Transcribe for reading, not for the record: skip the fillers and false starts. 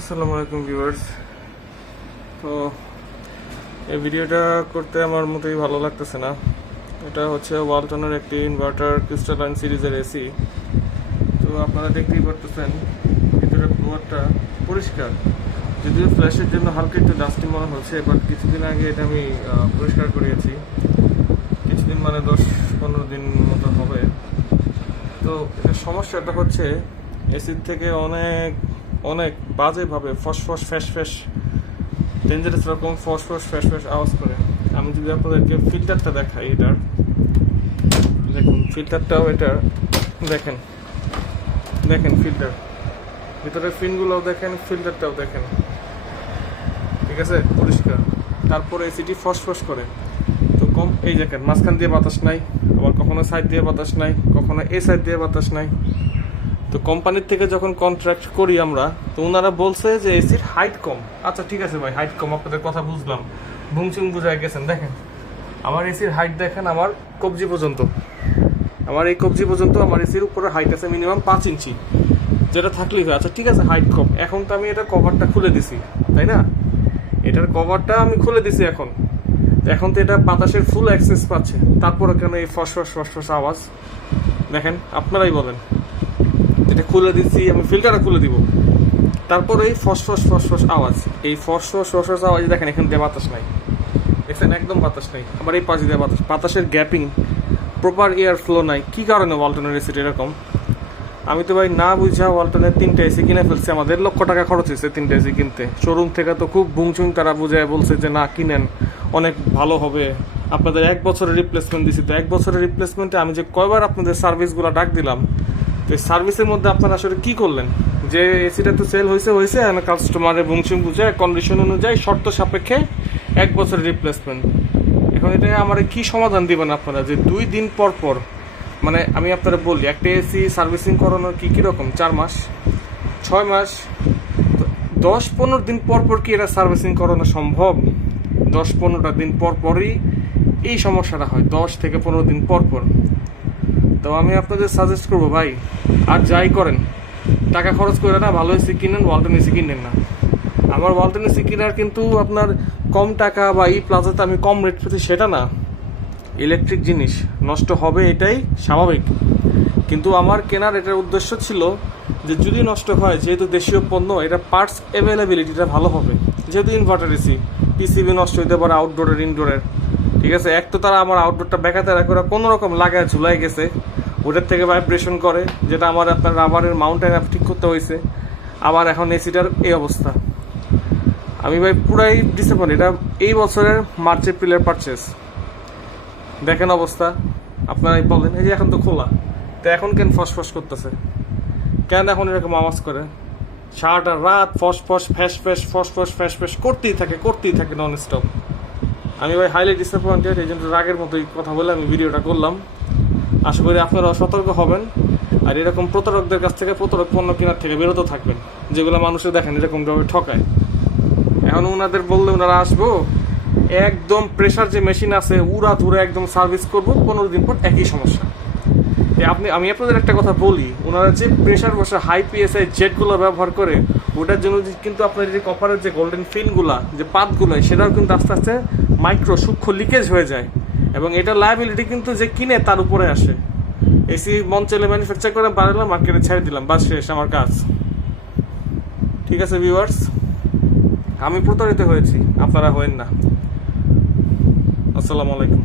আসসালামু আলাইকুম ভিউয়ার্স। তো এই ভিডিওটা করতে আমার মোটেই ভালো লাগতেছে না। এটা হচ্ছে ওয়ালটনের একটি ইনভার্টার ক্রিস্টালাইন সিরিজের এসি। তো আপনারা দেখতেই পারতেছেন ভিতরের ফ্লোরটা পরিষ্কার, যদিও ফ্ল্যাশের জন্য হালকা একটু ডাস্টি মনে হচ্ছে, বাট কিছুদিন আগে এটা আমি পরিষ্কার করিয়েছি। কিছুদিন মানে 10-15 দিন মতো হবে। তো এটার সমস্যাটা হচ্ছে এসির থেকে অনেক অনেক বাজেভাবে ফসফস ফ্যাস ডেঞ্জারাস রকম ফসফস ফ্যাস আওয়াজ করে। আমি যদি আপনাদেরকে ফিল্টারটা দেখাই, এটার দেখুন, ফিল্টারটাও এটার দেখেন দেখেন ফিল্টার, ভিতরের ফিনগুলোও দেখেন, ফিল্টারটাও দেখেন, ঠিক আছে, পরিষ্কার। তারপরে এসিটি ফসফস করে। তো কম এই দেখেন, মাঝখান দিয়ে বাতাস নাই, আবার কখনো সাইড দিয়ে বাতাস নাই, কখনো এই সাইড দিয়ে বাতাস নাই। তো কোম্পানির থেকে যখন কন্ট্রাক্ট করি আমরা, তো ওনারা বলছে যে এসির হাইট কম। আচ্ছা ঠিক আছে ভাই, হাইট কম, আপনাদের কথা বুঝলাম, ভুংচুং বুঝায় গেছেন। দেখেন আমার এসির হাইট দেখেন, আমার কবজি পর্যন্ত, আমার এই কবজি পর্যন্ত আমার এসির উপরে হাইট আছে মিনিমাম 5 ইঞ্চি, যেটা থাকলেই হয়। আচ্ছা ঠিক আছে, হাইট কম। এখন তো আমি এটার কভারটা খুলে দিছি, তাই না? এটার কভারটা আমি খুলে দিছি এখন তো এটা বাতাসের ফুল অ্যাক্সেস পাচ্ছে, তারপরে কেন এই ফসফস আওয়াজ? দেখেন, আপনারাই বলেন। এটা খুলে দিচ্ছি আমি, ফিল্টারটা খুলে দিব, তারপরে এই ফসফস আওয়াজ, এই ফসফস আওয়াজ দেখেন, এখান দিয়ে বাতাস নাই, দেখছেন, একদম বাতাস নাই। আবার এই পাশ দিয়ে বাতাসের গ্যাপিং, প্রপার এয়ার ফ্লো নাই। কি কারণে ওয়ালটনের এসি এরকম? আমি তো ভাই না বুঝা ওয়ালটনের 3টা এসি কিনে ফেলছি। আমাদের 1 লক্ষ টাকা খরচ হয়েছে 3টা এসি কিনতে। শোরুম থেকে তো খুব বুংচুং তারা বুঝায় বলছে যে না, কিনেন, অনেক ভালো হবে, আপনাদের 1 বছরের রিপ্লেসমেন্ট দিছি। তো 1 বছরের রিপ্লেসমেন্টে আমি যে কয়বার আপনাদের সার্ভিসগুলো ডাক দিলাম, তো এই সার্ভিসের মধ্যে আপনারা আসলে কী করলেন? যে এসিটা তো সেল হয়েছে, কাস্টমারের বুংচুং বুঝায় কন্ডিশন অনুযায়ী শর্ত সাপেক্ষে 1 বছরের রিপ্লেসমেন্ট। এখন এটা আমার কি সমাধান দিবেন আপনারা যে 2 দিন পর পর, মানে আমি আপনারা বলি, একটা এসি সার্ভিসিং করানোর কি রকম 4 মাস 6 মাস, তো 10-15 দিন পর পর কি এটা সার্ভিসিং করানো সম্ভব? 10-15টা দিন পর পরই এই সমস্যাটা হয়, 10 থেকে 15 দিন পর পর। তো আমি আপনাদের সাজেস্ট করবো ভাই, আর যাই করেন, টাকা খরচ করে না, ভালো এসি কিনেন, ওয়ালটন এসি কিনেন না। আমার ওয়ালটন এসি কেনার কিন্তু আপনার কম টাকা বা এই প্লাজাতে আমি কম রেট পেয়েছি সেটা না। ইলেকট্রিক জিনিস নষ্ট হবে, এটাই স্বাভাবিক, কিন্তু আমার কেনার এটার উদ্দেশ্য ছিল যে যদি নষ্ট হয়, যেহেতু দেশীয় পণ্য, এটা পার্টস অ্যাভেলেবিলিটিটা ভালো হবে। যেহেতু ইনভার্টার এসি, পিসিবি নষ্ট হইতে পারে, আউটডোরের ইনডোরের, ঠিক আছে। এক তো তারা আমার আউটডোরটা বেকাতে রাখে, ওরা কোনো রকম লাগায় ঝুলাই গেছে, ওটার থেকে ভাইব্রেশন করে, যেটা আমার আপনার রাবারের মাউন্টেন ঠিক করতে হয়েছে। আবার এখন এসিটার এই অবস্থা, আমি ভাই পুরাই ডিসঅ্যাপয়েন্ট। এটা এই বছরের মার্চ এপ্রিলের পারচেস, দেখেন অবস্থা, আপনারাই বলেন। এই যে এখন তো খোলা, তো এখন কেন ফসফস করতেছে? কেন এখন এরকম আওয়াজ করে? সারাটা রাত ফসফস ফ্যাস করতেই থাকে নন স্টপ। আমি ভাই হাইলি ডিসঅ্যাপয়েন্টেড, এই জন্য রাগের মতোই কথা বলে আমি ভিডিওটা করলাম। আশা করি আপনারাও সতর্ক হবেন, আর এরকম প্রতারকদের কাছ থেকে, প্রতারক পণ্য কেনার থেকে বিরত থাকবেন, যেগুলো মানুষের দেখেন এরকমভাবে ঠকায়। এখন ওনাদের বললে ওনারা আসবো, একদম প্রেশার যে মেশিন আছে উড়া ধরে একদম সার্ভিস করবো, 15 দিন পর একই সমস্যা। আমি আপনাদের একটা কথা বলি, ওনারা যে প্রেশার বসে হাই পিএসআই জেটগুলো ব্যবহার করে, ওটার জন্য কিন্তু আপনার যে কপারের যে গোল্ডেন ফিনগুলা, যে পাতগুলো, সেটাও কিন্তু আস্তে আস্তে মাইক্রো সূক্ষ্ম লিকেজ হয়ে যায়, এবং এটা লায়াবিলিটি কিন্তু যে কিনে তার উপরে আসে। এসি মন চলে ম্যানুফ্যাকচার করে বানালাম, মার্কেটে ছেড়ে দিলাম, বাস শেষ আমার কাজ। ঠিক আছে ভিউয়ার্স, আমি প্রতারিত হয়েছি, আপনারা হয়েন না। আসসালামু আলাইকুম।